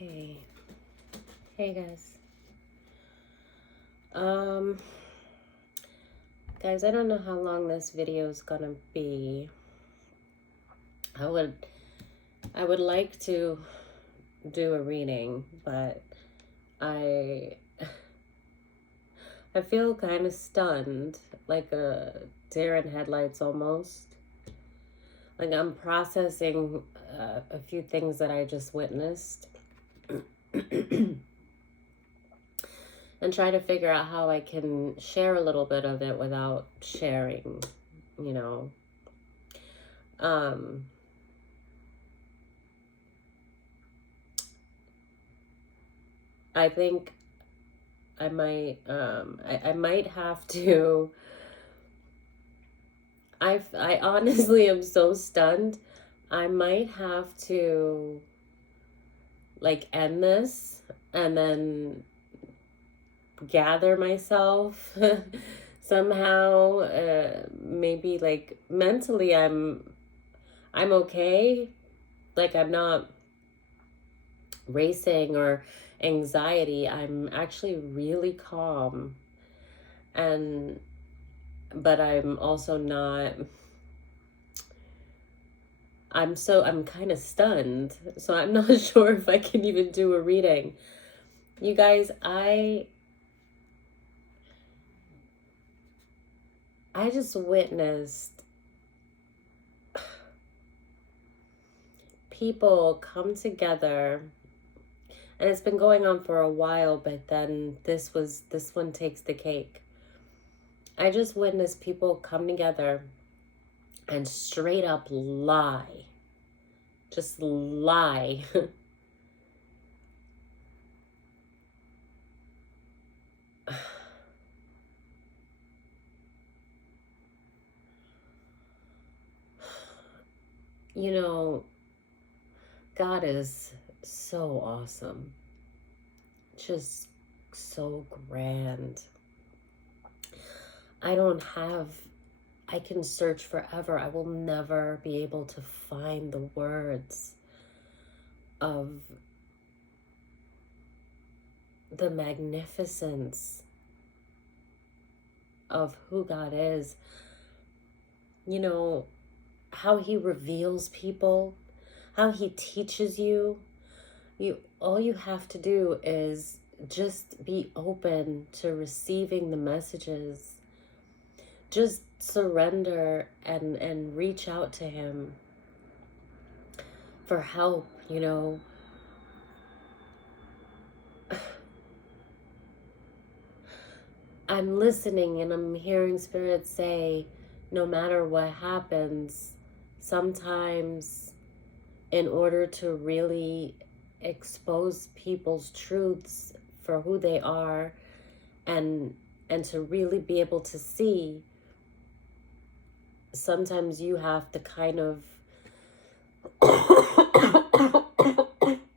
Okay. Hey guys. Um guys, I don't know how long this video is gonna be. I would like to do a reading, but I I feel kind of stunned, like a deer in headlights almost. Like I'm processing a few things that I just witnessed. And try to figure out how I can share a little bit of it without sharing, you know. I think I might I might have to I honestly am so stunned. I might have to like end this and then gather myself somehow. Maybe like mentally I'm okay. Like I'm not racing or anxiety. I'm actually really calm, and but I'm also not. I'm kind of stunned, so I'm not sure if I can even do a reading. You guys, I just witnessed people come together, and it's been going on for a while, but then this one takes the cake. I just witnessed people come together and straight up lie. Just lie. You know, God is so awesome. Just so grand. I can search forever. I will never be able to find the words of the magnificence of who God is. You know, how he reveals people, how he teaches you. All you have to do is just be open to receiving the messages. Just surrender and reach out to him for help, you know. I'm listening and I'm hearing Spirit say, no matter what happens, sometimes in order to really expose people's truths for who they are and to really be able to see, sometimes you have to kind of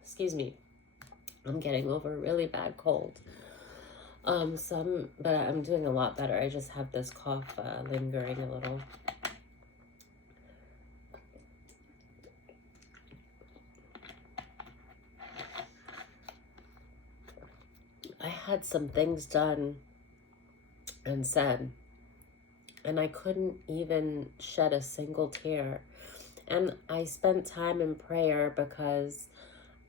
excuse me, I'm getting over a really bad cold. But I'm doing a lot better. I just have this cough lingering a little. I had some things done and said, and I couldn't even shed a single tear. And I spent time in prayer because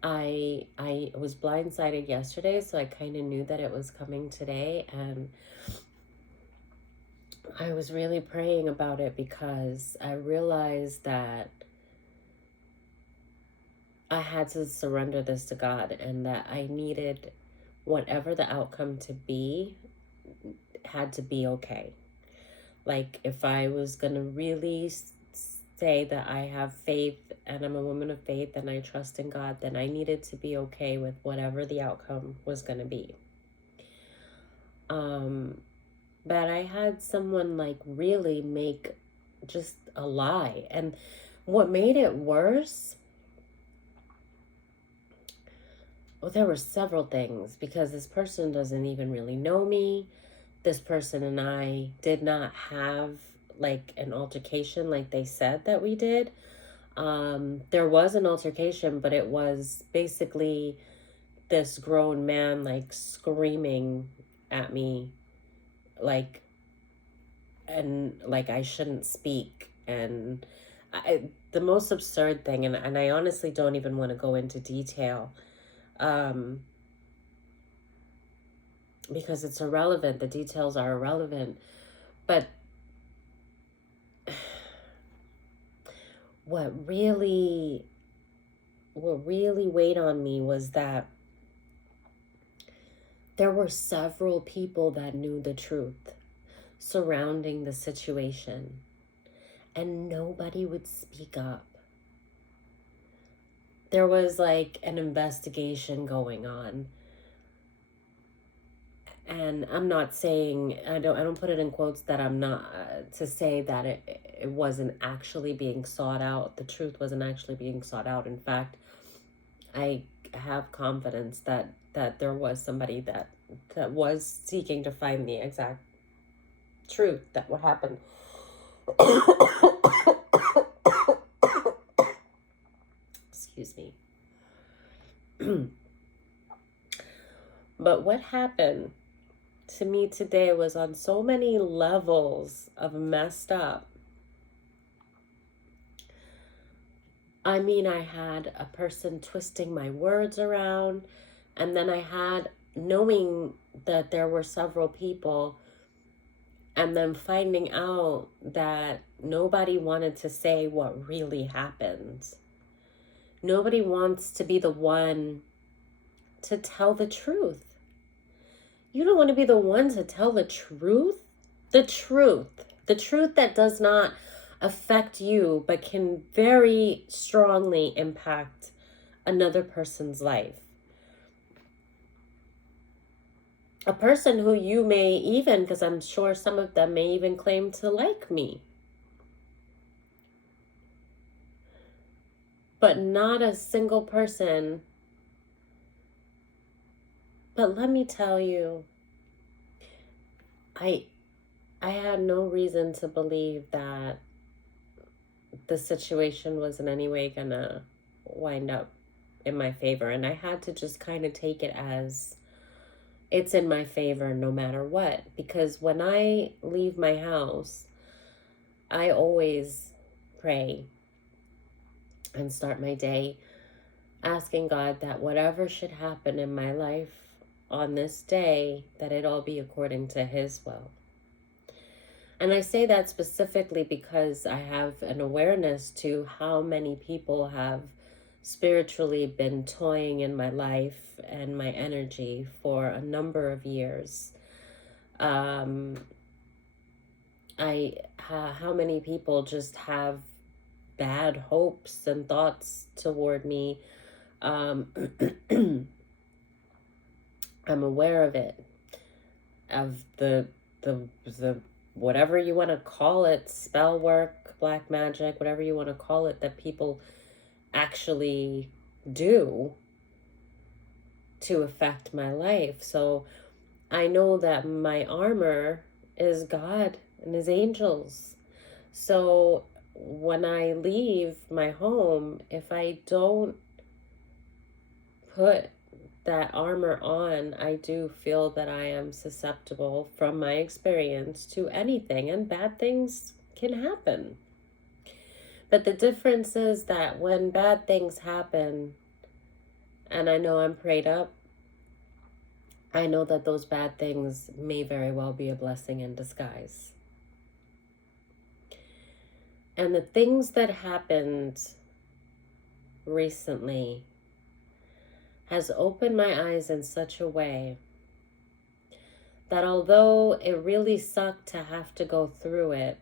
I was blindsided yesterday, so I kind of knew that it was coming today, and I was really praying about it because I realized that I had to surrender this to God, and that I needed whatever the outcome to be had to be okay. Like if I was going to really say that I have faith and I'm a woman of faith and I trust in God, then I needed to be okay with whatever the outcome was going to be. But I had someone like really make just a lie. And what made it worse, well, there were several things, because this person doesn't even really know me. This person and I did not have like an altercation like they said that we did. There was an altercation, but it was basically this grown man like screaming at me, like, and like I shouldn't speak, and the most absurd thing, and I honestly don't even want to go into detail, um, because it's irrelevant. The details are irrelevant. But what really weighed on me was that there were several people that knew the truth surrounding the situation, and nobody would speak up. There was like an investigation going on. And I'm not saying, I don't put it in quotes that I'm not, to say that it wasn't actually being sought out. The truth wasn't actually being sought out. In fact, I have confidence that there was somebody that was seeking to find the exact truth that what happened. Excuse me. But what happened to me today was on so many levels of messed up. I mean, I had a person twisting my words around, and then I had knowing that there were several people, and then finding out that nobody wanted to say what really happened. Nobody wants to be the one to tell the truth. You don't want to be the one to tell the truth. The truth that does not affect you, but can very strongly impact another person's life. A person who you may even, because I'm sure some of them may even claim to like me, but not a single person. But let me tell you, I had no reason to believe that the situation was in any way gonna wind up in my favor. And I had to just kind of take it as it's in my favor no matter what. Because when I leave my house, I always pray and start my day asking God that whatever should happen in my life on this day, that it all be according to His will. And I say that specifically because I have an awareness to how many people have spiritually been toying in my life and my energy for a number of years. How many people just have bad hopes and thoughts toward me. I'm aware of it, of the whatever you want to call it, spell work, black magic, whatever you want to call it, that people actually do to affect my life. So I know that my armor is God and His angels. So when I leave my home, if I don't put that armor on, I do feel that I am susceptible from my experience to anything, and bad things can happen. But the difference is that when bad things happen, and I know I'm prayed up, I know that those bad things may very well be a blessing in disguise. And the things that happened recently has opened my eyes in such a way that although it really sucked to have to go through it,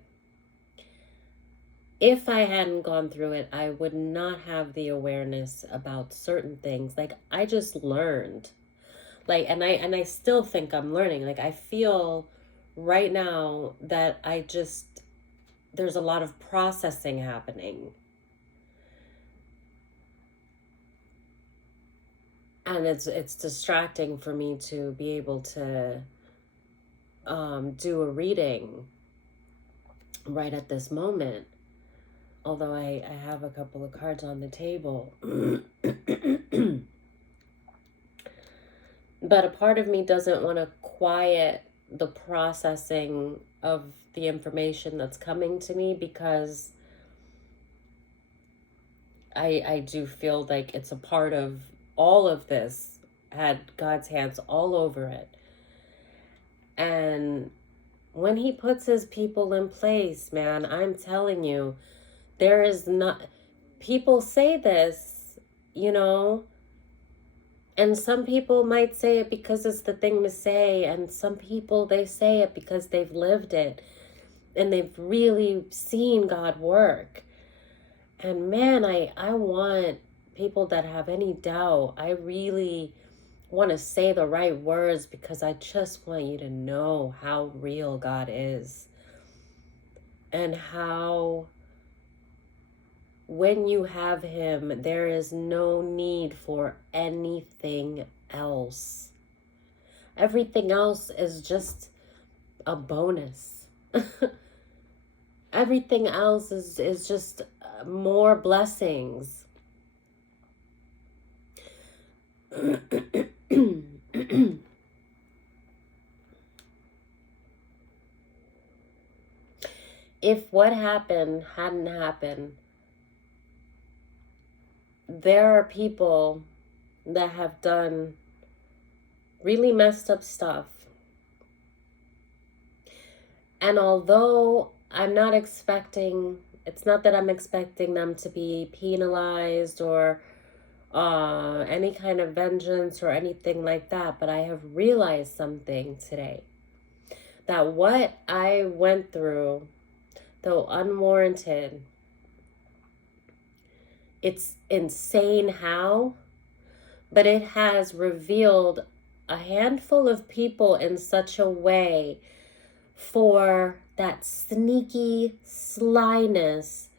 if I hadn't gone through it, I would not have the awareness about certain things. Like, I just learned. Like, and I still think I'm learning. Like, I feel right now that there's a lot of processing happening. And it's distracting for me to be able to do a reading right at this moment. Although I have a couple of cards on the table. But a part of me doesn't want to quiet the processing of the information that's coming to me, because I do feel like it's a part of all of this, had God's hands all over it. And when he puts his people in place, man, I'm telling you, there is not, people say this, you know, and some people might say it because it's the thing to say, and some people, they say it because they've lived it and they've really seen God work. And man, I want people that have any doubt, I really want to say the right words, because I just want you to know how real God is, and how when you have him, there is no need for anything else. Everything else is just a bonus. Everything else is just more blessings. If what happened hadn't happened, there are people that have done really messed up stuff. And although I'm not expecting, it's not that I'm expecting them to be penalized or any kind of vengeance or anything like that, but I have realized something today. That what I went through, though unwarranted, it's insane how, but it has revealed a handful of people in such a way for that sneaky slyness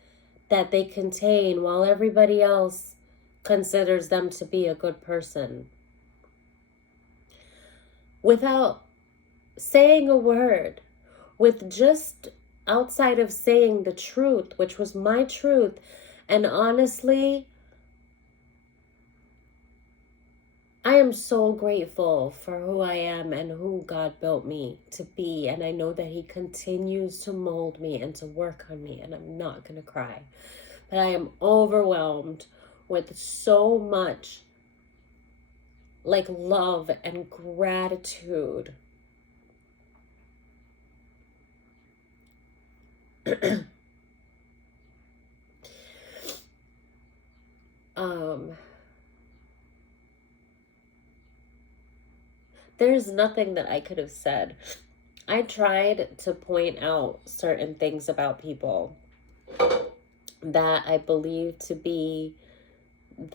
that they contain, while everybody else considers them to be a good person. Without saying a word, with just outside of saying the truth, which was my truth. And honestly, I am so grateful for who I am and who God built me to be. And I know that he continues to mold me and to work on me, and I'm not going to cry. But I am overwhelmed with so much like love and gratitude. There's nothing that I could have said. I tried to point out certain things about people that I believe to be,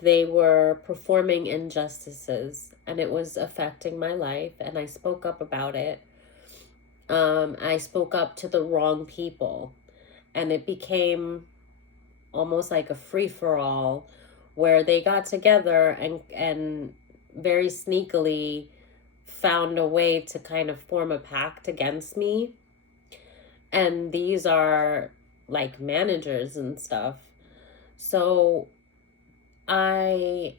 they were performing injustices, and it was affecting my life, and I spoke up about it. I spoke up to the wrong people, and it became almost like a free-for-all where they got together and very sneakily found a way to kind of form a pact against me. And these are like managers and stuff. So it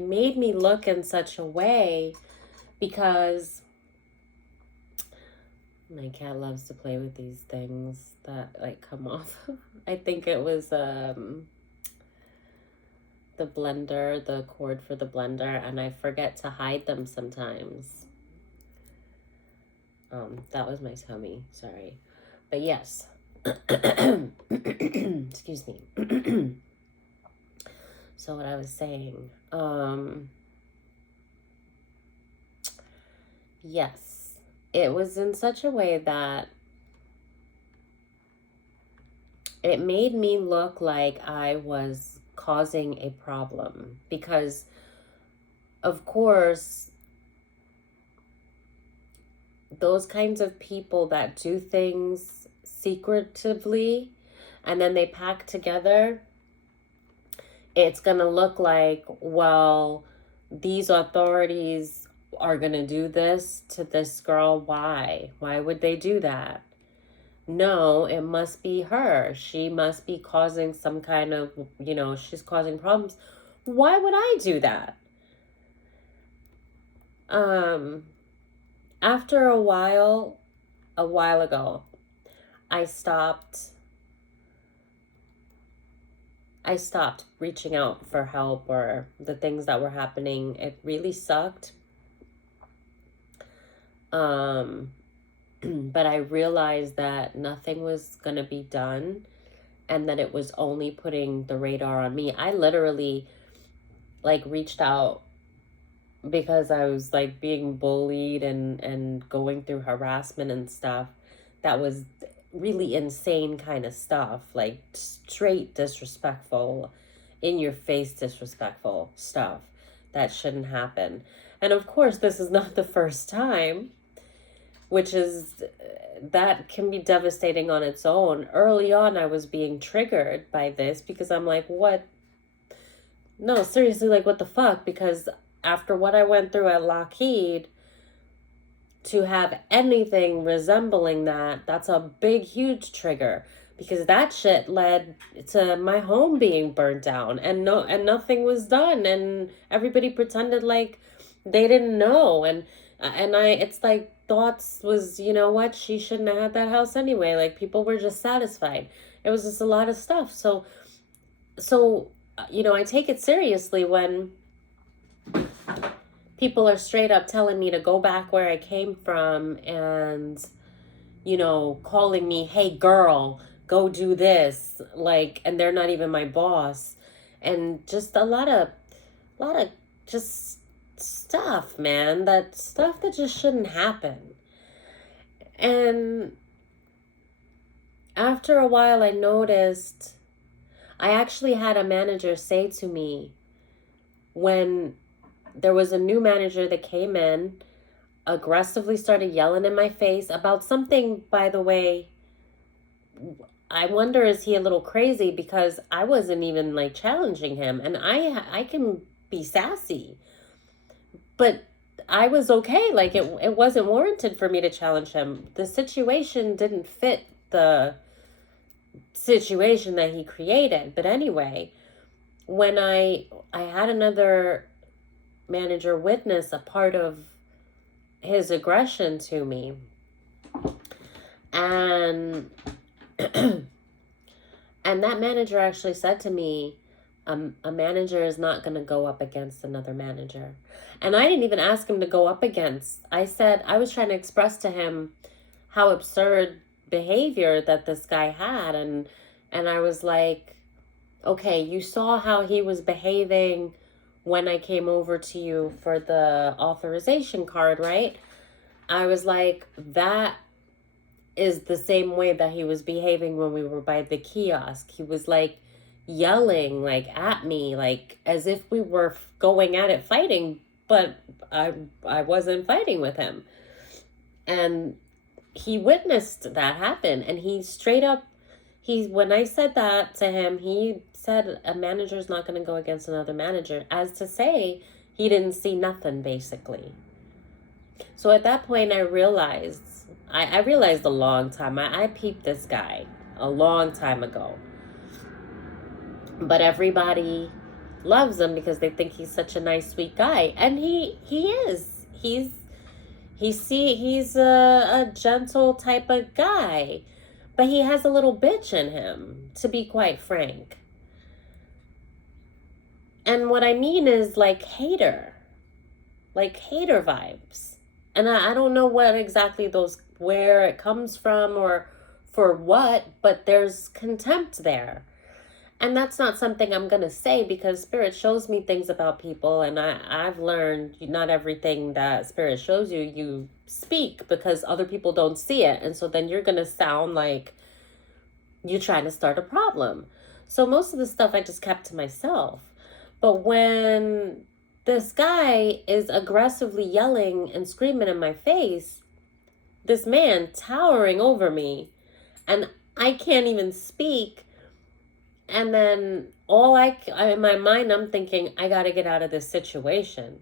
made me look in such a way, because my cat loves to play with these things that like come off. I think it was the blender, the cord for the blender, and I forget to hide them sometimes. That was my tummy, sorry. But yes. Excuse me. So what I was saying, yes, it was in such a way that it made me look like I was causing a problem, because of course those kinds of people that do things secretively and then they pack together, it's gonna look like, well, these authorities are gonna do this to this girl. Why would they do that? No, it must be her. She must be causing some kind of, she's causing problems. Why would I do that? After a while ago, I stopped reaching out for help or the things that were happening. It really sucked. But I realized that nothing was going to be done and that it was only putting the radar on me. I literally like reached out because I was like being bullied and going through harassment and stuff that was really insane kind of stuff, like straight disrespectful, in your face disrespectful stuff that shouldn't happen. And of course, this is not the first time, which is that can be devastating on its own. Early on, I was being triggered by this because I'm like, what? No, seriously, like, what the fuck? Because after what I went through at Lockheed, to have anything resembling that, that's a big, huge trigger. Because that shit led to my home being burnt down and nothing was done and everybody pretended like they didn't know and it's like thoughts was, you know what, she shouldn't have had that house anyway. Like people were just satisfied. It was just a lot of stuff. So I take it seriously when people are straight up telling me to go back where I came from and, calling me, hey girl, go do this, like, and they're not even my boss. And just a lot of just stuff, man, that stuff that just shouldn't happen. And after a while, I noticed, I actually had a manager say to me when there was a new manager that came in, aggressively started yelling in my face about something, by the way, I wonder, is he a little crazy? Because I wasn't even like challenging him, and I can be sassy, but I was okay. Like it wasn't warranted for me to challenge him. The situation didn't fit the situation that he created. But anyway, when I had another manager witness a part of his aggression to me, and and that manager actually said to me, a manager is not going to go up against another manager. And I didn't even ask him to go up against. I said, I was trying to express to him how absurd behavior that this guy had. And I was like, okay, you saw how he was behaving when I came over to you for the authorization card, right? I was like, that is the same way that he was behaving when we were by the kiosk. He was like yelling like at me, like as if we were going at it fighting, but I wasn't fighting with him. And he witnessed that happen, and he straight up, when I said that to him, he said a manager's not going to go against another manager, as to say he didn't see nothing, basically. So at that point I realized a long time. I peeped this guy a long time ago. But everybody loves him because they think he's such a nice, sweet guy. And he is. He's a gentle type of guy. But he has a little bitch in him, to be quite frank. And what I mean is like hater vibes. And I don't know what exactly where it comes from or for what, but there's contempt there. And that's not something I'm going to say because Spirit shows me things about people. And I've learned not everything that Spirit shows you speak because other people don't see it. And so then you're going to sound like you're trying to start a problem. So most of the stuff I just kept to myself. But when this guy is aggressively yelling and screaming in my face, this man towering over me, and I can't even speak. And then in my mind, I'm thinking, I got to get out of this situation.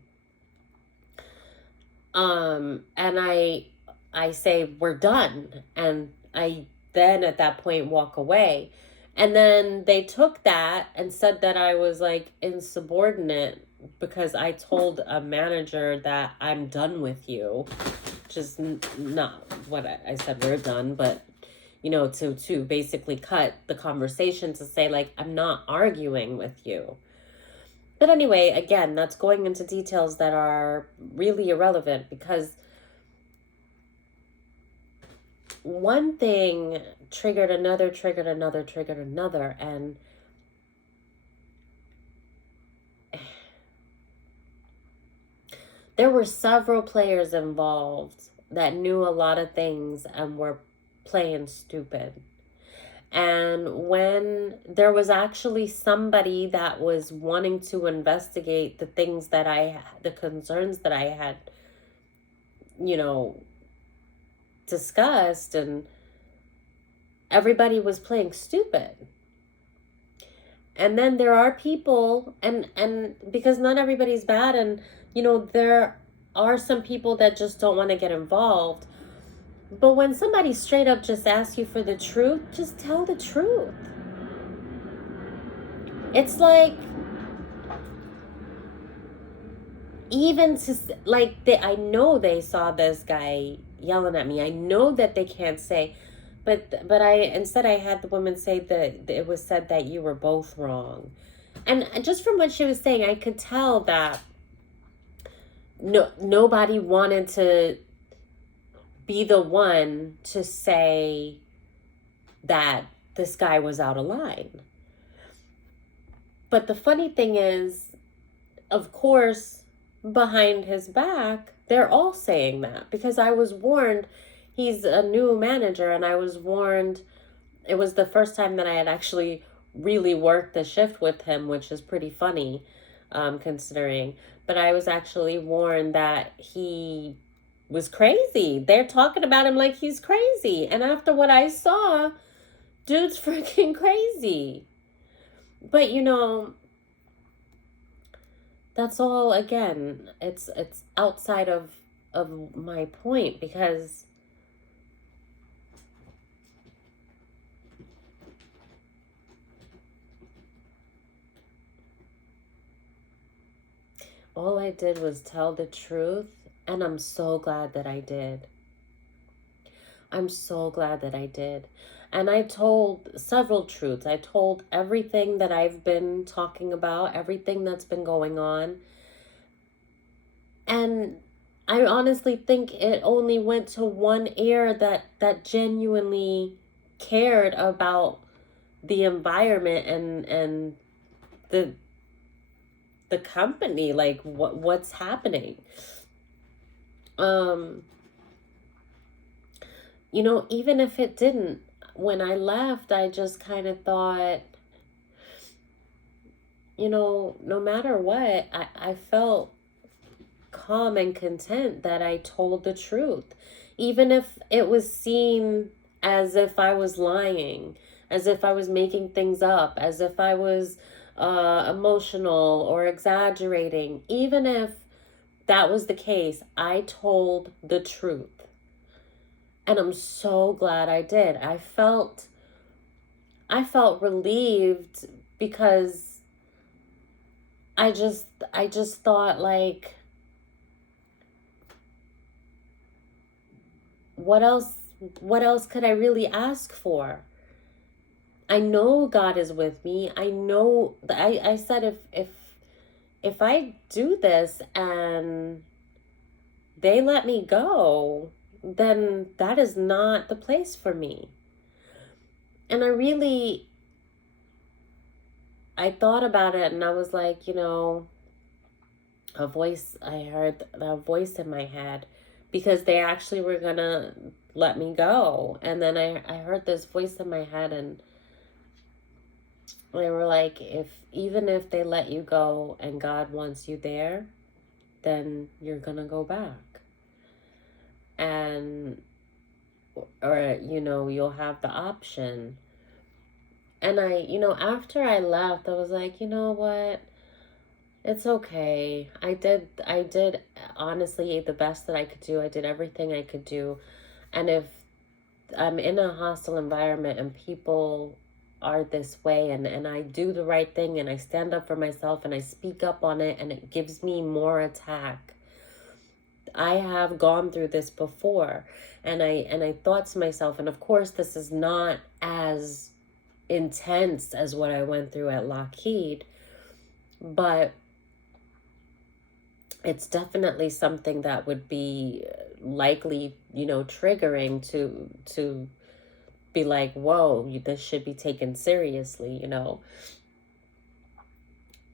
And I say, we're done. And I then at that point walk away. And then they took that and said that I was like insubordinate because I told a manager that I'm done with you. Just not what I said we're done, but to basically cut the conversation to say like I'm not arguing with you. But anyway, again, that's going into details that are really irrelevant because one thing triggered another, and there were several players involved that knew a lot of things and were playing stupid. And when there was actually somebody that was wanting to investigate the things the concerns that I had, discussed, and everybody was playing stupid. And then there are people, and because not everybody's bad, and there are some people that just don't want to get involved. But when somebody straight up just asks you for the truth, just tell the truth. It's like, even to, like, I know they saw this guy yelling at me. I know that they can't say, but instead I had the woman say that it was said that you were both wrong. And just from what she was saying, I could tell that nobody wanted to be the one to say that this guy was out of line. But the funny thing is, of course, behind his back, they're all saying that because I was warned. He's a new manager, and I was warned. It was the first time that I had actually really worked the shift with him, which is pretty funny, considering. But I was actually warned that he was crazy. They're talking about him like he's crazy. And after what I saw, dude's freaking crazy. But that's all, again, it's outside of my point, because all I did was tell the truth, and I'm so glad that I did. I'm so glad that I did. And I told several truths. I told everything that I've been talking about, everything that's been going on. And I honestly think it only went to one ear that genuinely cared about the environment and the company, like what's happening. Even if it didn't, when I left, I just kind of thought, no matter what, I felt calm and content that I told the truth. Even if it was seen as if I was lying, as if I was making things up, as if I was emotional or exaggerating. Even if that was the case, I told the truth. And I'm so glad I did. I felt relieved because I just thought, like, what else could I really ask for? I know God is with me. I know that I said if I do this and they let me go, then that is not the place for me. And I thought about it, and I was like, I heard a voice in my head, because they actually were gonna let me go. And then I heard this voice in my head, and they were like, even if they let you go and God wants you there, then you're gonna go back. And or you'll have the option. And after I left, I was like, you know what, it's okay. I did honestly the best that I could do. I did everything I could do. And if I'm in a hostile environment and people are this way, and I do the right thing and I stand up for myself and I speak up on it, and it gives me more attack. I have gone through this before, and I thought to myself, and of course this is not as intense as what I went through at Lockheed, but it's definitely something that would be likely, triggering to be like, whoa, this should be taken seriously,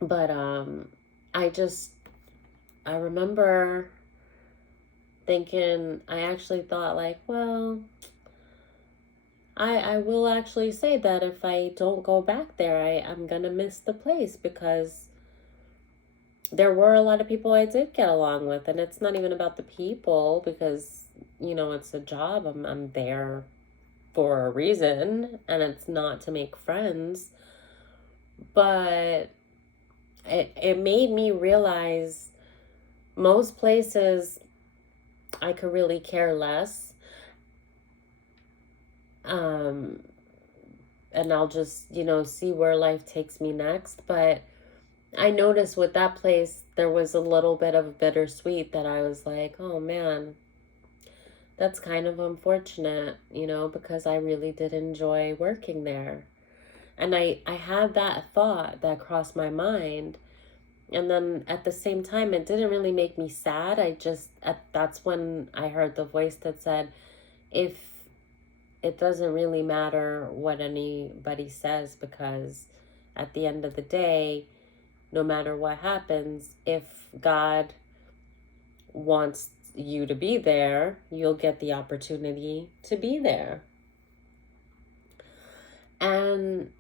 But I remember thinking, I actually thought like, well, I will actually say that if I don't go back there, I'm gonna miss the place, because there were a lot of people I did get along with, and it's not even about the people, because it's a job. I'm there for a reason, and it's not to make friends, but it made me realize most places I could really care less, and I'll just see where life takes me next. But I noticed with that place, there was a little bit of bittersweet, that I was like, oh man, that's kind of unfortunate, because I really did enjoy working there. And I had that thought that crossed my mind. And then at the same time, it didn't really make me sad. That's when I heard the voice that said, if it doesn't really matter what anybody says, because at the end of the day, no matter what happens, if God wants you to be there, you'll get the opportunity to be there. And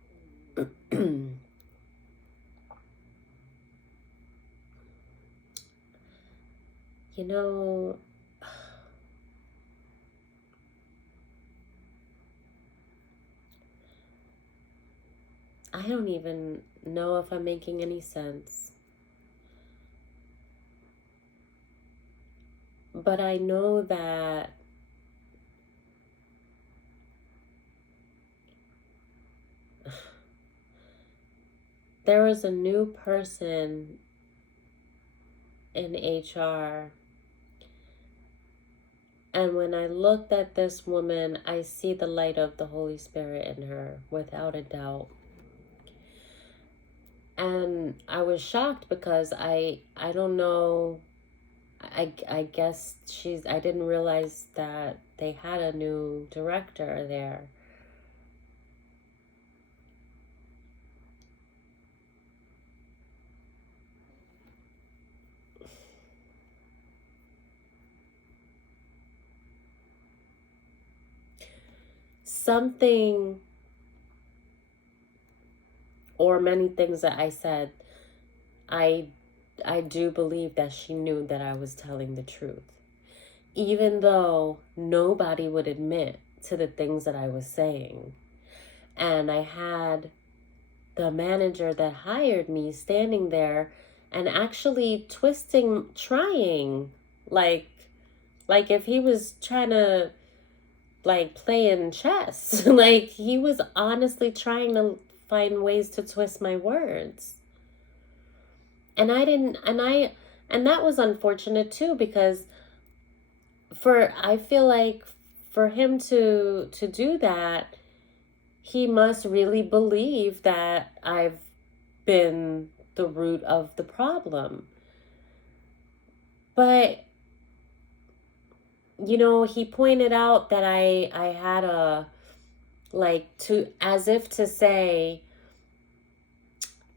I don't even know if I'm making any sense. But I know that there was a new person in HR. And when I looked at this woman, I see the light of the Holy Spirit in her, without a doubt. And I was shocked, because I don't know, I guess I didn't realize that they had a new director there. Something, or many things that I said, I do believe that she knew that I was telling the truth, even though nobody would admit to the things that I was saying. And I had the manager that hired me standing there and actually trying, like if he was trying to playing chess. Like, he was honestly trying to find ways to twist my words. And and that was unfortunate too, because I feel like for him to do that, he must really believe that I've been the root of the problem. But he pointed out that I had as if to say,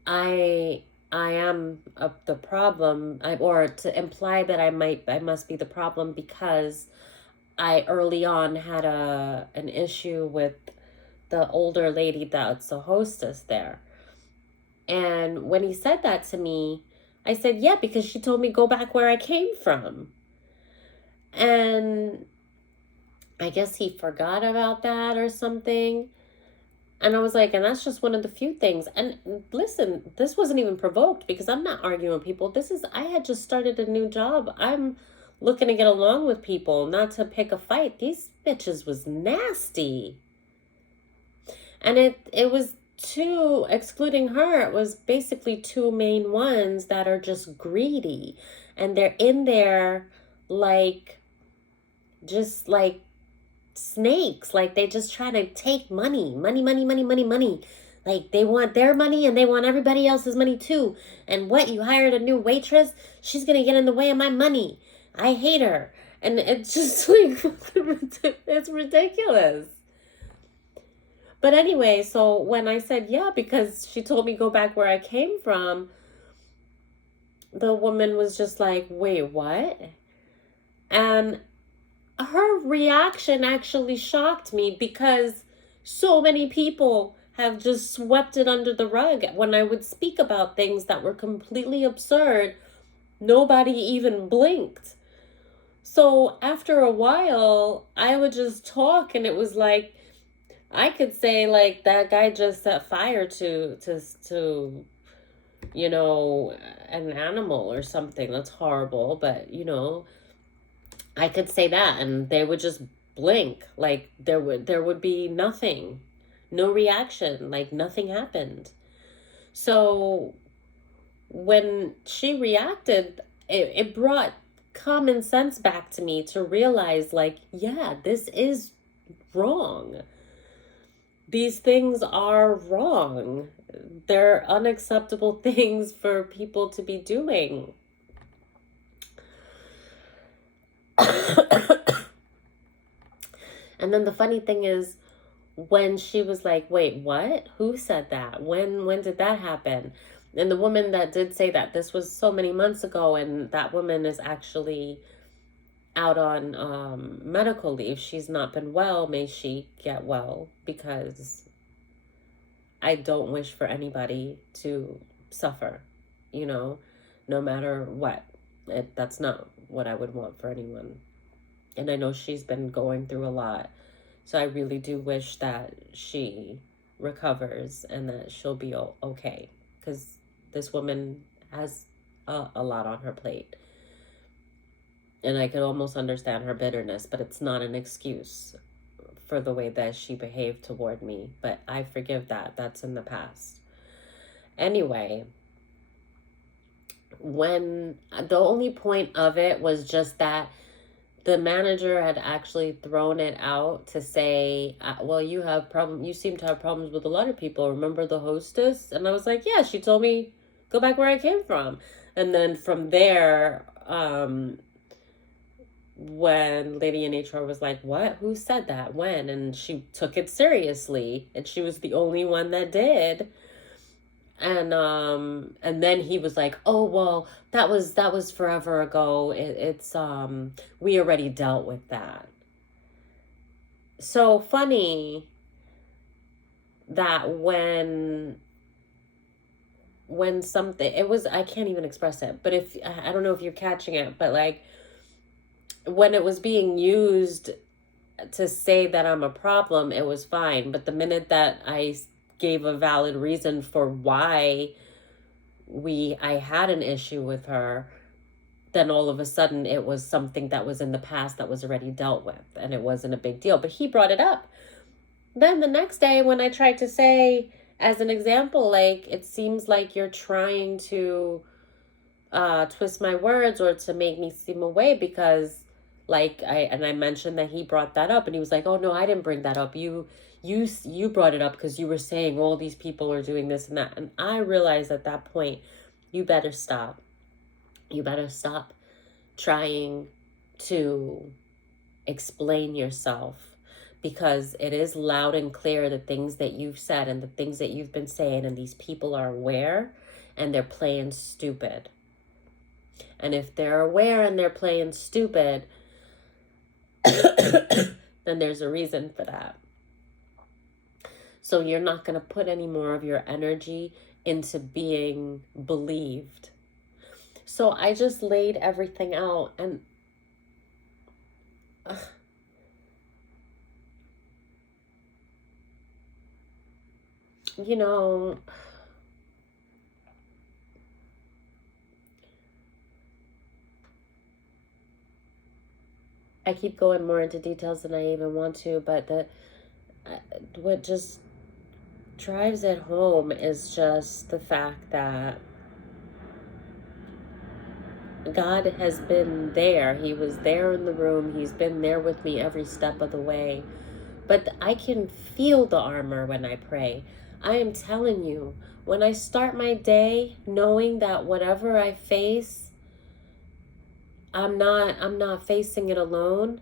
I am the problem, or to imply that I must be the problem, because I early on had an issue with the older lady that's a hostess there. And when he said that to me, I said, yeah, because she told me go back where I came from. And I guess he forgot about that or something. And I was like, and that's just one of the few things. And listen, this wasn't even provoked, because I'm not arguing with people. I had just started a new job. I'm looking to get along with people, not to pick a fight. These bitches was nasty. And it was two, excluding her, it was basically two main ones that are just greedy. And they're in there like, just like snakes. Like they just try to take money. Money, money, money, money, money. Like they want their money and they want everybody else's money too. And what, you hired a new waitress? She's gonna get in the way of my money. I hate her. And it's just like, it's ridiculous. But anyway, so when I said, yeah, because she told me go back where I came from, the woman was just like, wait, what? And her reaction actually shocked me because so many people have just swept it under the rug. When I would speak about things that were completely absurd, nobody even blinked. So after a while, I would just talk, and it was like, I could say like that guy just set fire to you know, an animal or something. That's horrible, but you know, I could say that and they would just blink. Like there would be nothing. No reaction, like nothing happened. So when she reacted, it brought common sense back to me to realize like, yeah, this is wrong. These things are wrong. They're unacceptable things for people to be doing. And then the funny thing is, when she was like, wait, what? Who said that? When did that happen? And the woman that did say that, this was so many months ago, and that woman is actually out on medical leave. She's not been well. May she get well, because I don't wish for anybody to suffer, you know, no matter what. That's not what I would want for anyone. And I know she's been going through a lot. So I really do wish that she recovers and that she'll be okay. Because this woman has a lot on her plate. And I could almost understand her bitterness, but it's not an excuse for the way that she behaved toward me. But I forgive that. That's in the past. Anyway, when the only point of it was just that the manager had actually thrown it out to say, well, you seem to have problems with a lot of people. Remember the hostess? And I was like, yeah, she told me go back where I came from. And then from there, when Lady in HR was like, what? Who said that? When? And she took it seriously, and she was the only one that did. And then he was like, oh, well, that was forever ago. It's we already dealt with that. So funny that when something, it was, I can't even express it, but if I don't know if you're catching it, but like when it was being used to say that I'm a problem, it was fine. But the minute that I gave a valid reason for why I had an issue with her, then all of a sudden it was something that was in the past that was already dealt with, and it wasn't a big deal. But he brought it up. Then the next day when I tried to say, as an example, like, it seems like you're trying to twist my words or to make me seem away, because like I mentioned that he brought that up, and he was like, oh no, I didn't bring that up. You brought it up because you were saying all these people are doing this and that. And I realized at that point, you better stop. You better stop trying to explain yourself, because it is loud and clear the things that you've said and the things that you've been saying, and these people are aware and they're playing stupid. And if they're aware and they're playing stupid, then there's a reason for that. So you're not going to put any more of your energy into being believed. So I just laid everything out, and you know, I keep going more into details than I even want to, but drives it home is just the fact that God has been there. He was there in the room. He's been there with me every step of the way. But I can feel the armor when I pray. I am telling you, when I start my day knowing that whatever I face, I'm not facing it alone.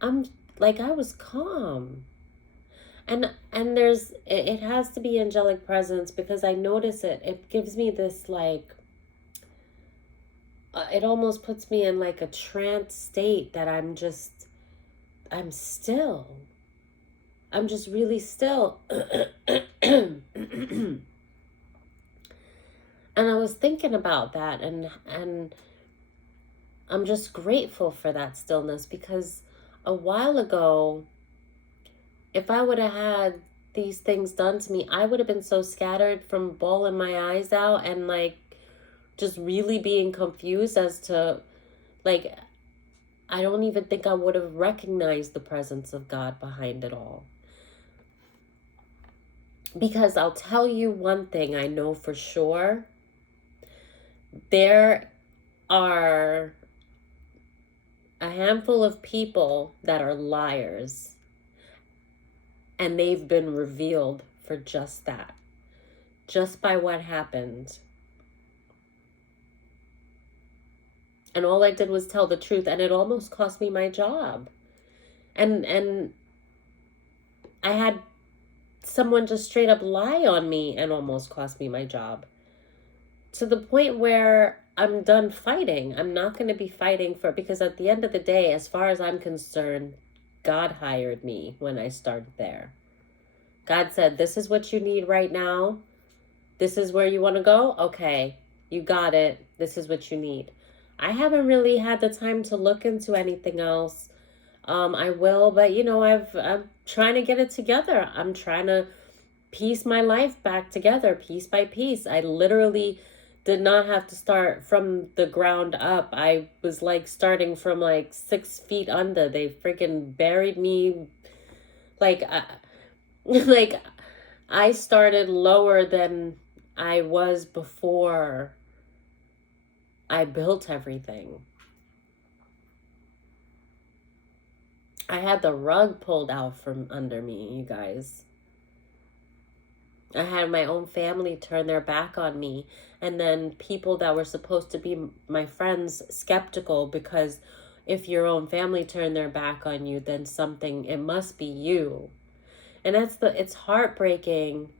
I'm like, I was calm. And it has to be angelic presence, because I notice it gives me this like, it almost puts me in like a trance state that I'm still. I'm just really still. And I was thinking about that, and I'm just grateful for that stillness, because a while ago, if I would have had these things done to me, I would have been so scattered from bawling my eyes out and like just really being confused as to, like, I don't even think I would have recognized the presence of God behind it all. Because I'll tell you one thing I know for sure. There are a handful of people that are liars, and they've been revealed for just that. Just by what happened. And all I did was tell the truth, and it almost cost me my job. And I had someone just straight up lie on me and almost cost me my job. To the point where I'm done fighting. I'm not going to be fighting because at the end of the day, as far as I'm concerned, God hired me when I started there. God said, this is what you need right now. This is where you want to go. Okay, you got it. This is what you need. I haven't really had the time to look into anything else. I will, but I'm trying to get it together. I'm trying to piece my life back together piece by piece. I literally did not have to start from the ground up. I was like starting from like 6 feet under. They freaking buried me. Like I started lower than I was before I built everything. I had the rug pulled out from under me, you guys. I had my own family turn their back on me, and then people that were supposed to be my friends skeptical, because if your own family turned their back on you, then it must be you. And it's heartbreaking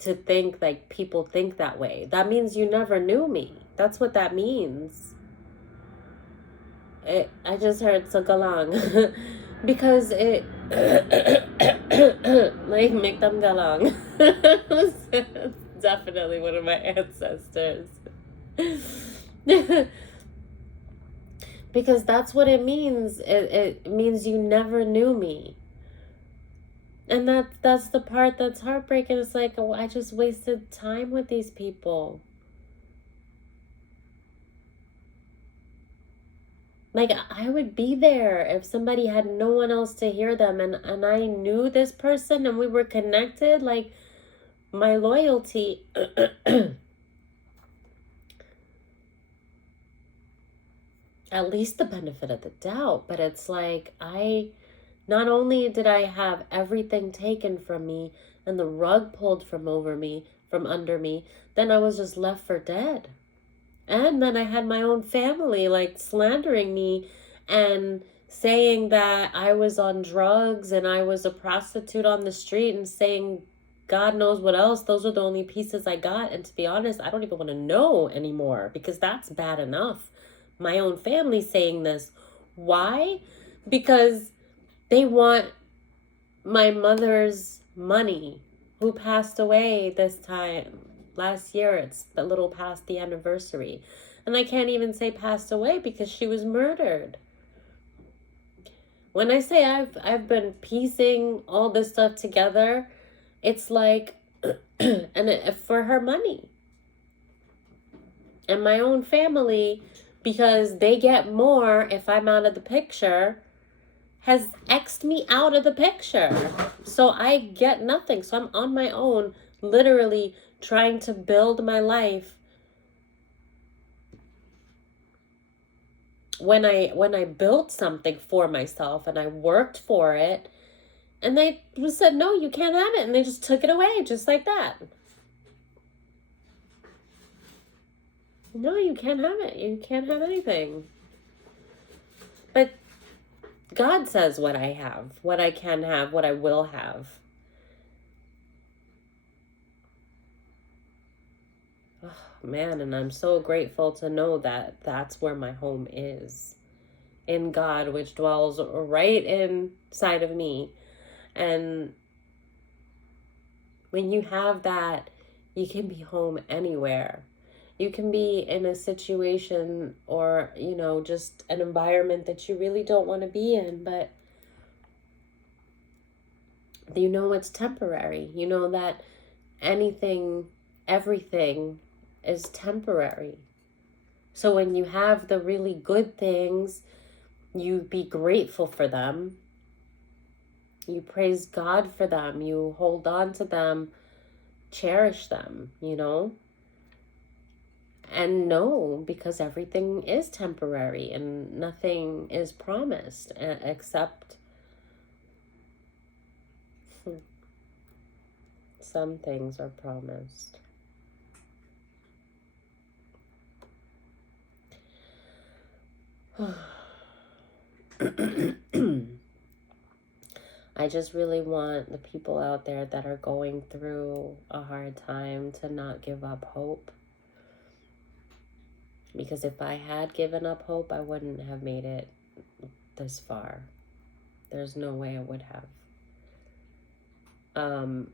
to think like people think that way. That means you never knew me. That's what that means. I just heard Sagalang because it like make them galang. It's definitely one of my ancestors. Because that's what it means. It means you never knew me. And that's the part that's heartbreaking. It's like, oh, I just wasted time with these people. Like, I would be there if somebody had no one else to hear them, and I knew this person and we were connected. Like, my loyalty at least the benefit of the doubt. But it's like, not only did I have everything taken from me and the rug pulled from under me, then I was just left for dead. And then I had my own family like slandering me and saying that I was on drugs and I was a prostitute on the street, and saying God knows what else. Those are the only pieces I got. And to be honest, I don't even want to know anymore, because that's bad enough. My own family saying this. Why? Because they want my mother's money, who passed away this time. Last year, it's a little past the anniversary. And I can't even say passed away because she was murdered. When I say I've been piecing all this stuff together, it's like, for her money. And my own family, because they get more if I'm out of the picture, has X'd me out of the picture. So I get nothing. So I'm on my own, literally trying to build my life. When I built something for myself and I worked for it, and they said, no, you can't have it. And they just took it away just like that. No, you can't have it. You can't have anything. But God says what I have, what I can have, what I will have. Oh, man, and I'm so grateful to know that that's where my home is. In God, which dwells right inside of me. And when you have that, you can be home anywhere. You can be in a situation or, just an environment that you really don't want to be in, but you know it's temporary. You know that everything is temporary. So when you have the really good things, you be grateful for them. You praise God for them. You hold on to them, cherish them, And no, because everything is temporary and nothing is promised except some things are promised. I just really want the people out there that are going through a hard time to not give up hope. Because if I had given up hope, I wouldn't have made it this far. There's no way I would have.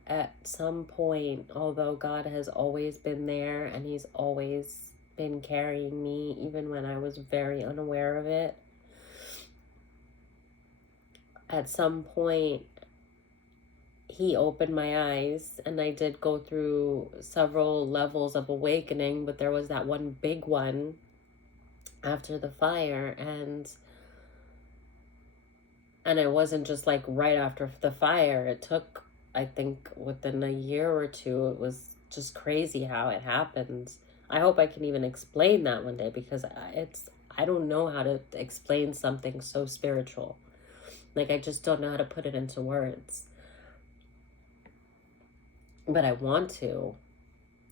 At some point, although God has always been there and he's always been carrying me, even when I was very unaware of it, at some point, he opened my eyes and I did go through several levels of awakening, but there was that one big one after the fire, and it wasn't just like right after the fire. It took, I think, within a year or two. It was just crazy how it happened. I hope I can even explain that one day, because I don't know how to explain something so spiritual. Like, I just don't know how to put it into words. But I want to.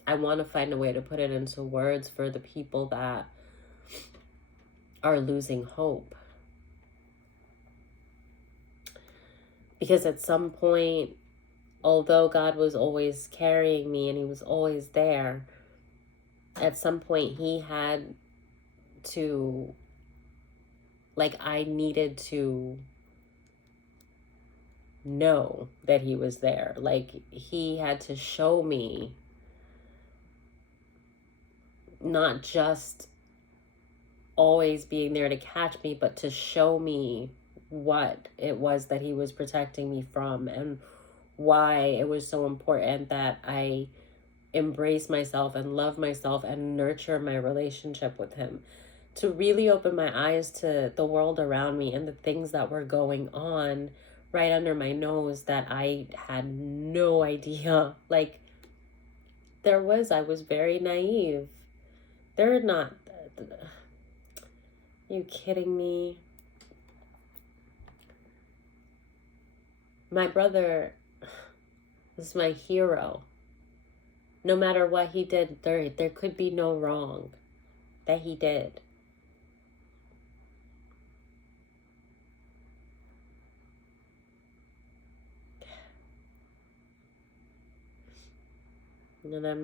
I want to find a way to put it into words for the people that are losing hope. Because at some point, although God was always carrying me and he was always there, at some point he had to, I needed to know that he was there. He had to show me, not just always being there to catch me, but to show me what it was that he was protecting me from, and why it was so important that I embrace myself and love myself and nurture my relationship with him. To really open my eyes to the world around me and the things that were going on right under my nose that I had no idea. I was very naive. They're not, are you kidding me? My brother is my hero. No matter what he did, there could be no wrong that he did. And I'm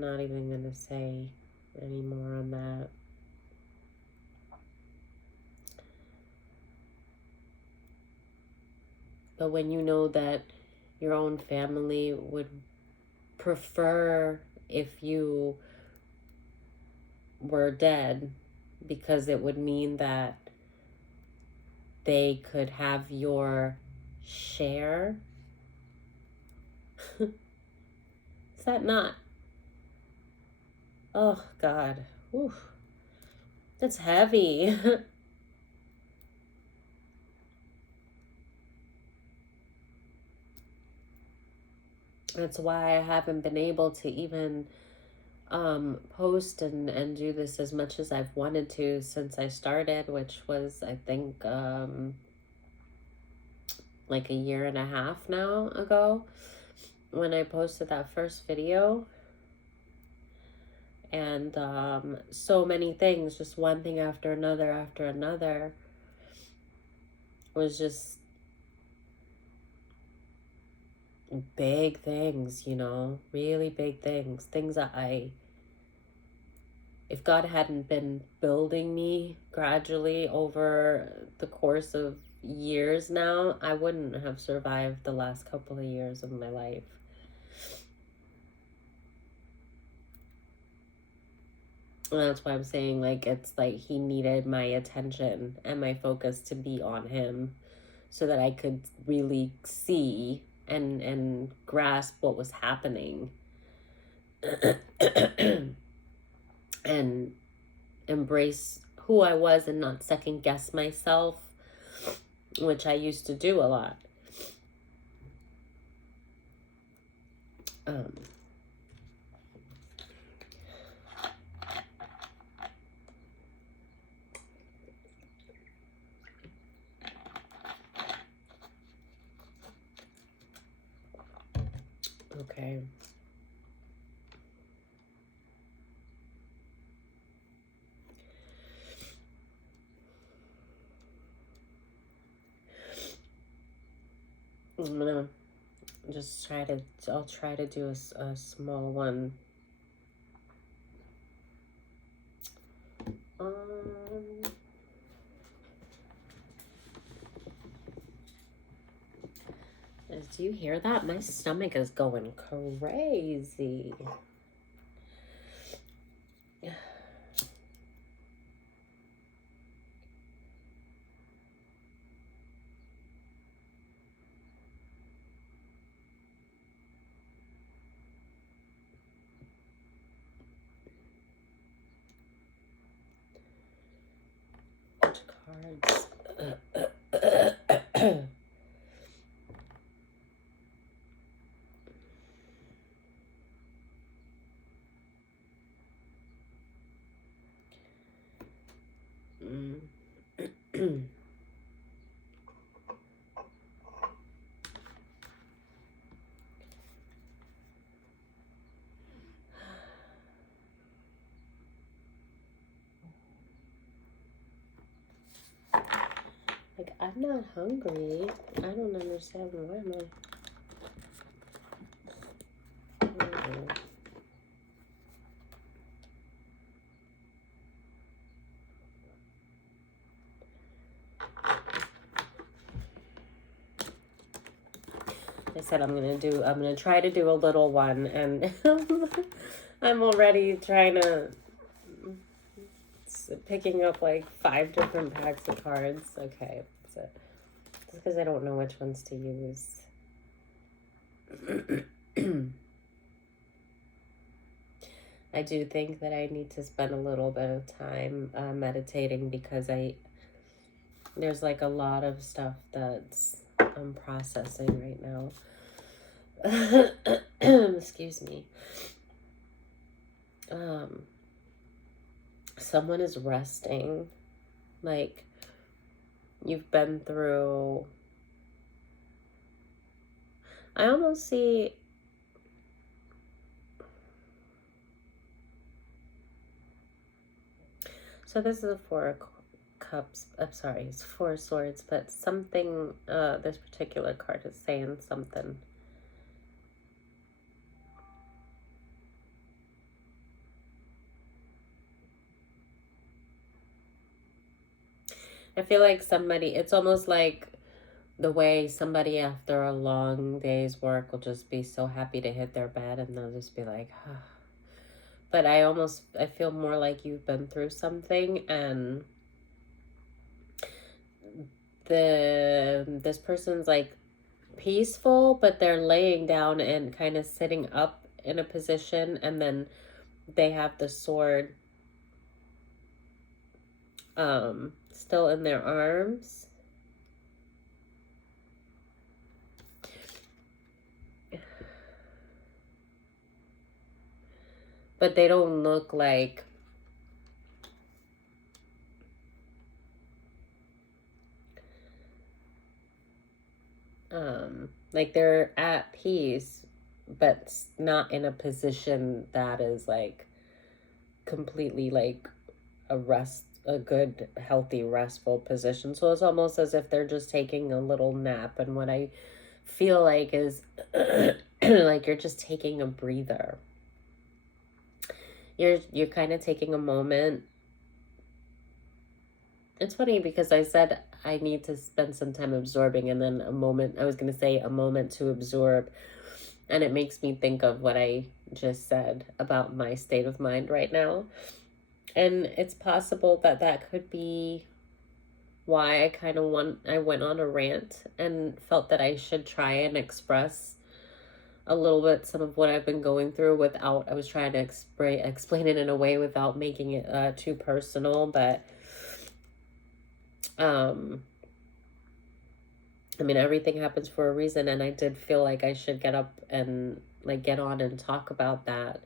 not even gonna say any more on that. But when you know that your own family would prefer if you were dead, because it would mean that they could have your share. Is that not? Oh, God. Oof. That's heavy. That's why I haven't been able to even post and do this as much as I've wanted to since I started, which was, I think, like a year and a half now ago when I posted that first video. And so many things, just one thing after another, was just big things, you know, really big things. Things that if God hadn't been building me gradually over the course of years now, I wouldn't have survived the last couple of years of my life. And that's why I'm saying, like, it's like he needed my attention and my focus to be on him so that I could really see and grasp what was happening and embrace who I was and not second guess myself, which I used to do a lot. Okay. I'm gonna just I'll try to do a small one. Do you hear that? My stomach is going crazy. Cards. Like, I'm not hungry. I don't understand why am I. I said I'm gonna try to do a little one, and I'm already trying to picking up like 5 different packs of cards. Okay, so just because I don't know which ones to use. I do think that I need to spend a little bit of time meditating because there's like a lot of stuff that's I'm processing right now. Excuse me. Someone is resting. Like, you've been through. I almost see. So this is a 4 cups. I'm sorry, it's 4 swords, but something. This particular card is saying something. I feel like it's almost like the way somebody after a long day's work will just be so happy to hit their bed and they'll just be like, ah. But I feel more like you've been through something and this person's like peaceful, but they're laying down and kind of sitting up in a position, and then they have the sword still in their arms. but they don't look like they're at peace, but not in a position that is like completely like a good, healthy, restful position. So it's almost as if they're just taking a little nap. And what I feel like is like you're just taking a breather. You're kind of taking a moment. It's funny because I said I need to spend some time absorbing, and then a moment, I was going to say a moment to absorb. And it makes me think of what I just said about my state of mind right now. And it's possible that that could be why I went on a rant and felt that I should try and express a little bit some of what I've been going through without, I was trying to explain it in a way without making it too personal. But I mean, everything happens for a reason, and I did feel like I should get up and like get on and talk about that.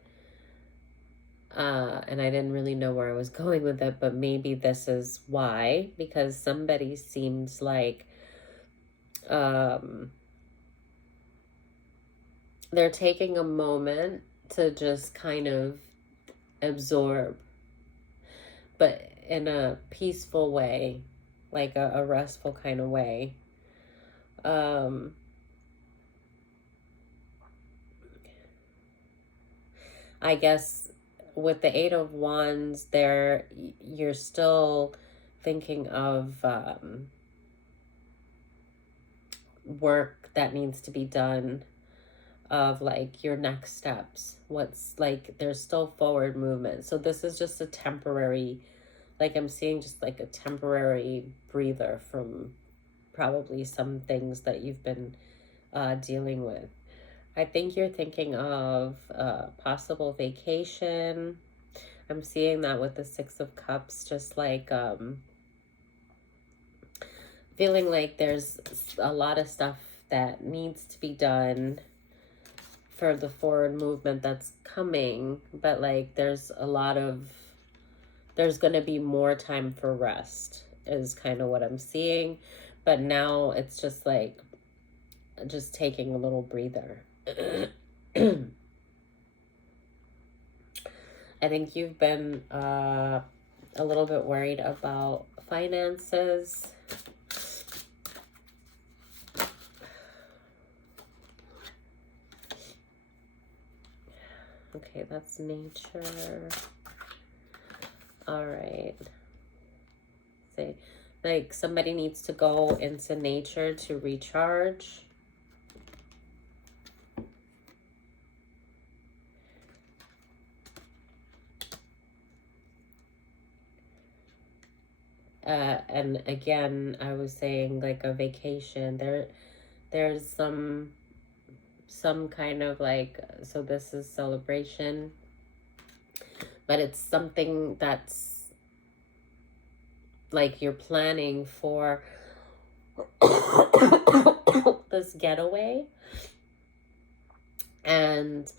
And I didn't really know where I was going with it, but maybe this is why, because somebody seems like they're taking a moment to just kind of absorb, but in a peaceful way, like a restful kind of way. I guess with the Eight of Wands there, you're still thinking of work that needs to be done, of like your next steps. What's like, there's still forward movement. So this is just a temporary, like I'm seeing just like a temporary breather from probably some things that you've been dealing with. I think you're thinking of possible vacation. I'm seeing that with the Six of Cups, just like feeling like there's a lot of stuff that needs to be done for the forward movement that's coming, but like there's going to be more time for rest is kind of what I'm seeing. But now it's just like just taking a little breather. I think you've been a little bit worried about finances. Okay, that's nature. All right. Say, like somebody needs to go into nature to recharge. And again, I was saying like a vacation. There's some kind of like, so this is celebration, but it's something that's like you're planning for this getaway, and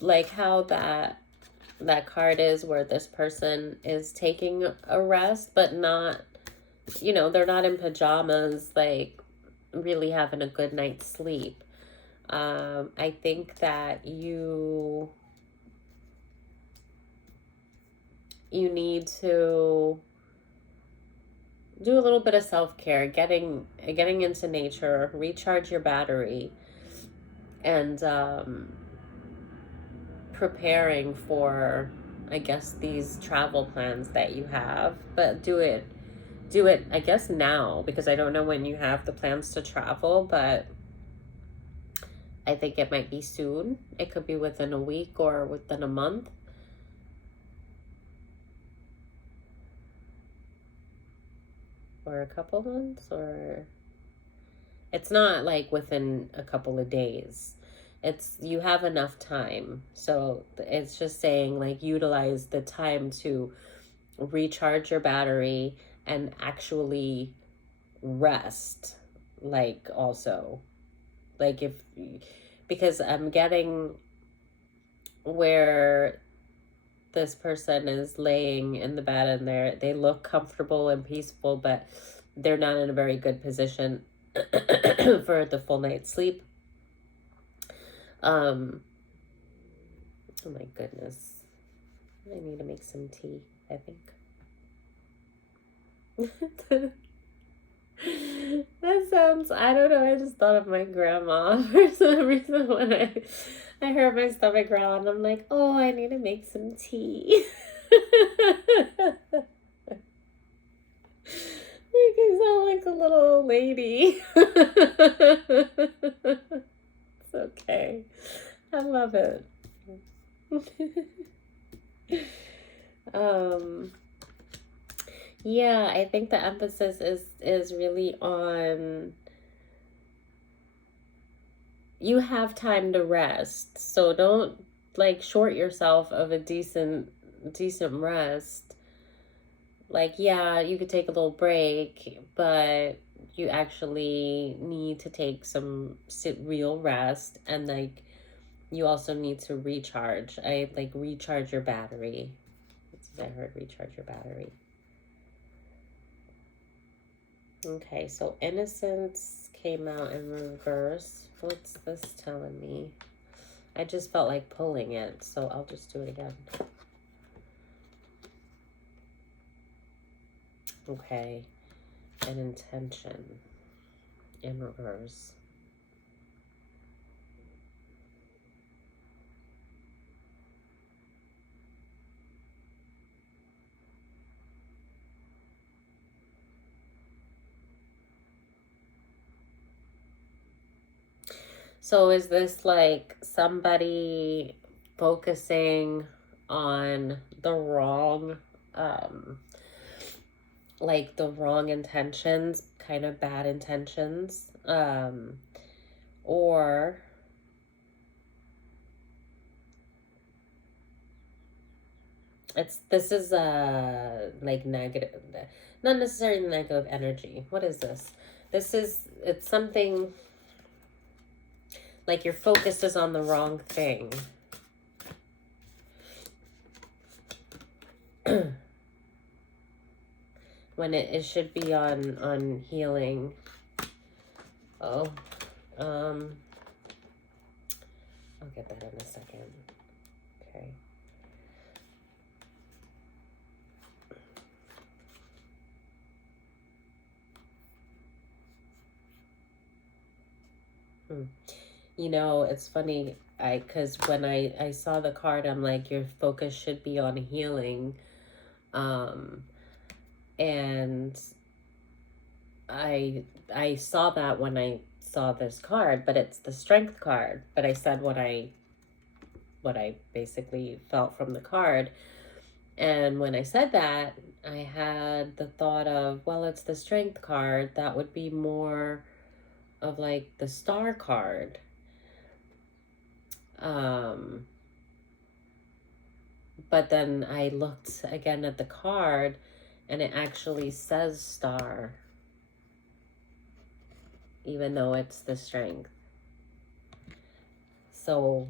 like how that card is where this person is taking a rest, but not, they're not in pajamas, like really having a good night's sleep. I think that you need to do a little bit of self-care, getting into nature, recharge your battery, and preparing for, I guess, these travel plans that you have. But do it, I guess, now, because I don't know when you have the plans to travel, but I think it might be soon. It could be within a week or within a month. Or a couple months, or it's not like within a couple of days. It's, you have enough time. So it's just saying like utilize the time to recharge your battery and actually rest. Like also, like if, because I'm getting where this person is laying in the bed and they look comfortable and peaceful, but they're not in a very good position for the full night's sleep. Oh my goodness. I need to make some tea, I think. That sounds, I don't know, I just thought of my grandma for some reason when I heard my stomach growl and I'm like, oh, I need to make some tea. Make I sound like a little old lady. It's okay. I love it. Yeah, I think the emphasis is really on you have time to rest. So don't like short yourself of a decent rest. Like, yeah, you could take a little break, but you actually need to take some real rest, and like you also need to recharge. I like recharge your battery. I heard recharge your battery. Okay, so innocence came out in reverse. What's this telling me? I just felt like pulling it, so I'll just do it again. Okay, an intention in reverse. So is this like somebody focusing on the wrong, like the wrong intentions, kind of bad intentions, or this is like negative, not necessarily negative energy. What is this? It's something like your focus is on the wrong thing. When it should be on healing. Oh, I'll get that in a second. Okay. You know, it's funny, because when I saw the card, I'm like, your focus should be on healing. And I saw that when I saw this card, but it's the strength card. But I said what I basically felt from the card. And when I said that, I had the thought of, well, it's the strength card. That would be more of like the star card. But then I looked again at the card and it actually says star, even though it's the strength. So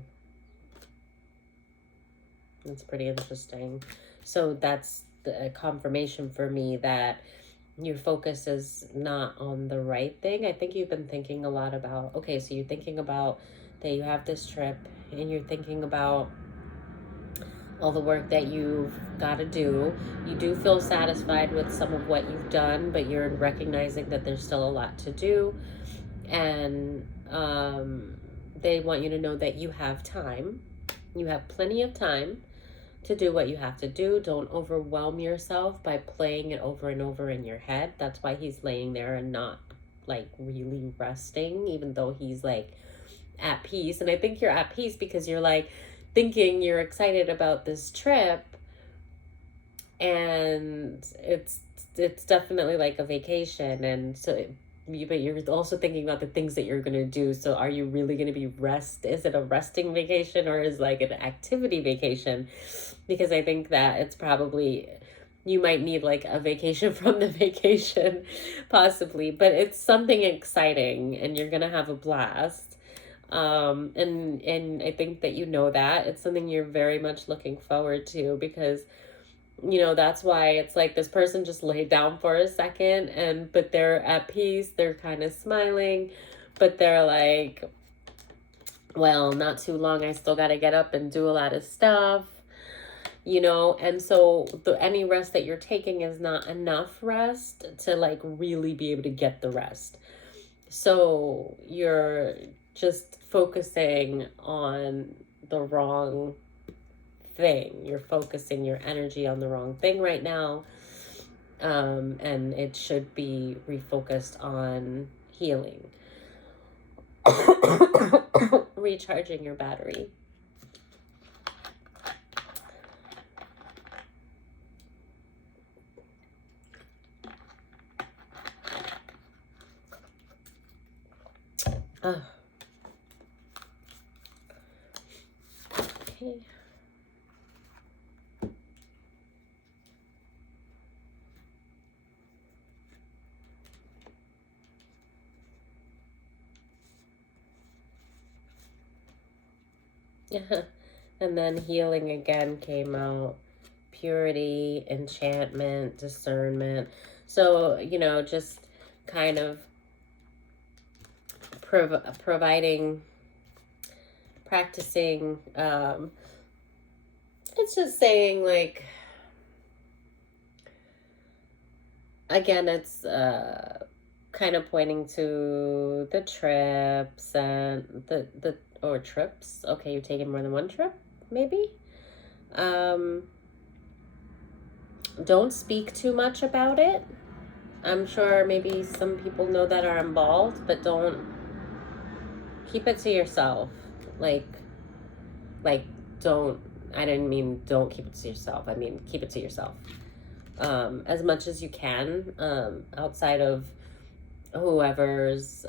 that's pretty interesting. So that's the confirmation for me that your focus is not on the right thing. I think you've been thinking a lot about, okay, so you're thinking about that you have this trip and you're thinking about all the work that you've got to do. You do feel satisfied with some of what you've done, but you're recognizing that there's still a lot to do. And they want you to know that you have time. You have plenty of time to do what you have to do. Don't overwhelm yourself by playing it over and over in your head. That's why he's laying there and not like really resting, even though he's like at peace. And I think you're at peace because you're like thinking you're excited about this trip, and it's definitely like a vacation. And so but you're also thinking about the things that you're going to do. So are you really going to be is it a resting vacation or is like an activity vacation? Because I think that it's probably, you might need like a vacation from the vacation possibly, but it's something exciting and you're going to have a blast. And I think that you know that it's something you're very much looking forward to, because you know that's why it's like this person just laid down for a second, and but they're at peace, they're kind of smiling, but they're like, well, not too long, I still got to get up and do a lot of stuff, you know. And so any rest that you're taking is not enough rest to like really be able to get the rest. So you're just focusing on the wrong thing. You're focusing your energy on the wrong thing right now. And it should be refocused on healing, recharging your battery. Okay. And then healing again came out. Purity, enchantment, discernment. So, you know, just kind of providing, practicing. It's just saying, like, again, it's kind of pointing to the trips and the or trips. Okay, you're taking more than one trip, maybe. Don't speak too much about it. I'm sure maybe some people know that are involved, but don't, keep it to yourself. Like don't, I didn't mean don't keep it to yourself. I mean, keep it to yourself. As much as you can, outside of whoever's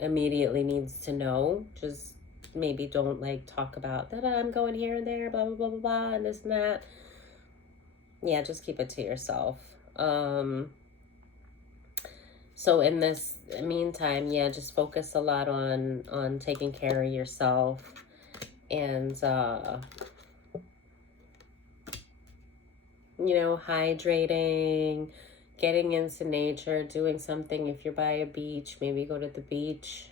immediately needs to know. Just maybe don't like talk about that I'm going here and there, blah, blah, blah, blah, blah, and this and that. Yeah, just keep it to yourself. So in this meantime, yeah, just focus a lot on taking care of yourself, and you know, hydrating, getting into nature, doing something. If you're by a beach, maybe go to the beach.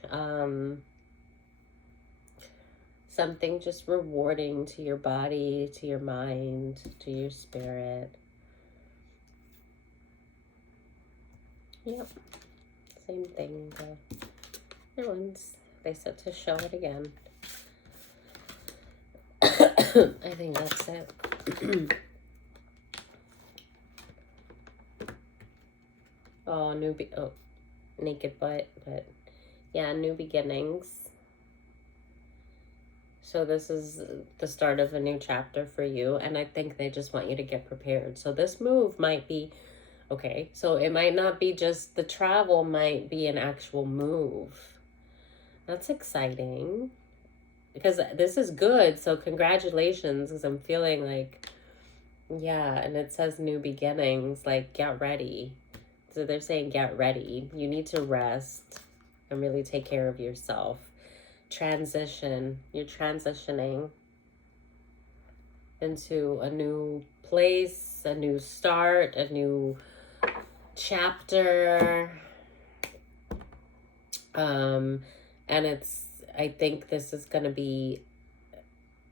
Something just rewarding to your body, to your mind, to your spirit. Yep. Same thing. The other ones, they said to show it again. I think that's it. Oh, naked butt, but yeah, new beginnings. So this is the start of a new chapter for you, and I think they just want you to get prepared. So this move might be, okay, so it might not be just the travel, might be an actual move. That's exciting, because this is good, so congratulations, because I'm feeling like, yeah, and it says new beginnings, like get ready. So they're saying get ready. You need to rest and really take care of yourself. Transition. You're transitioning into a new place, a new start, a new chapter. And I think this is going to be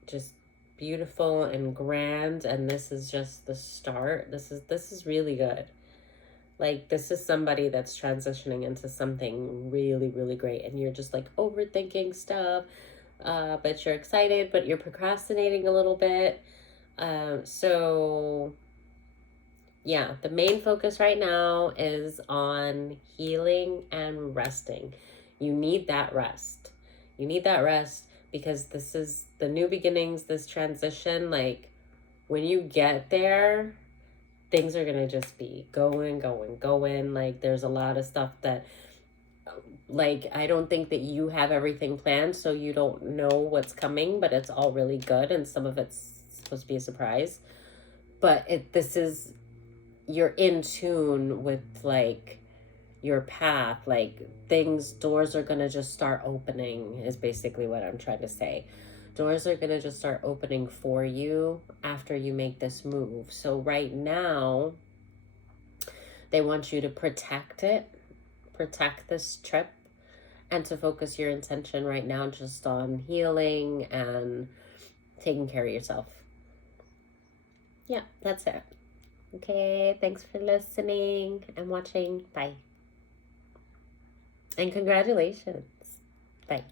just beautiful and grand, and this is just the start. This is really good. Like, this is somebody that's transitioning into something really, really great, and you're just like overthinking stuff, but you're excited, but you're procrastinating a little bit. So yeah, the main focus right now is on healing and resting. You need that rest. You need that rest, because this is the new beginnings, this transition. Like, when you get there, things are going to just be going. Like, there's a lot of stuff that, like, I don't think that you have everything planned, so you don't know what's coming, but it's all really good, and some of it's supposed to be a surprise. But you're in tune with, like, your path. Like doors are going to just start opening, is basically what I'm trying to say. Doors are going to just start opening for you after you make this move. So right now, they want you to protect this trip, and to focus your intention right now just on healing and taking care of yourself. Yeah, that's it. Okay, thanks for listening and watching. Bye. And congratulations. Bye.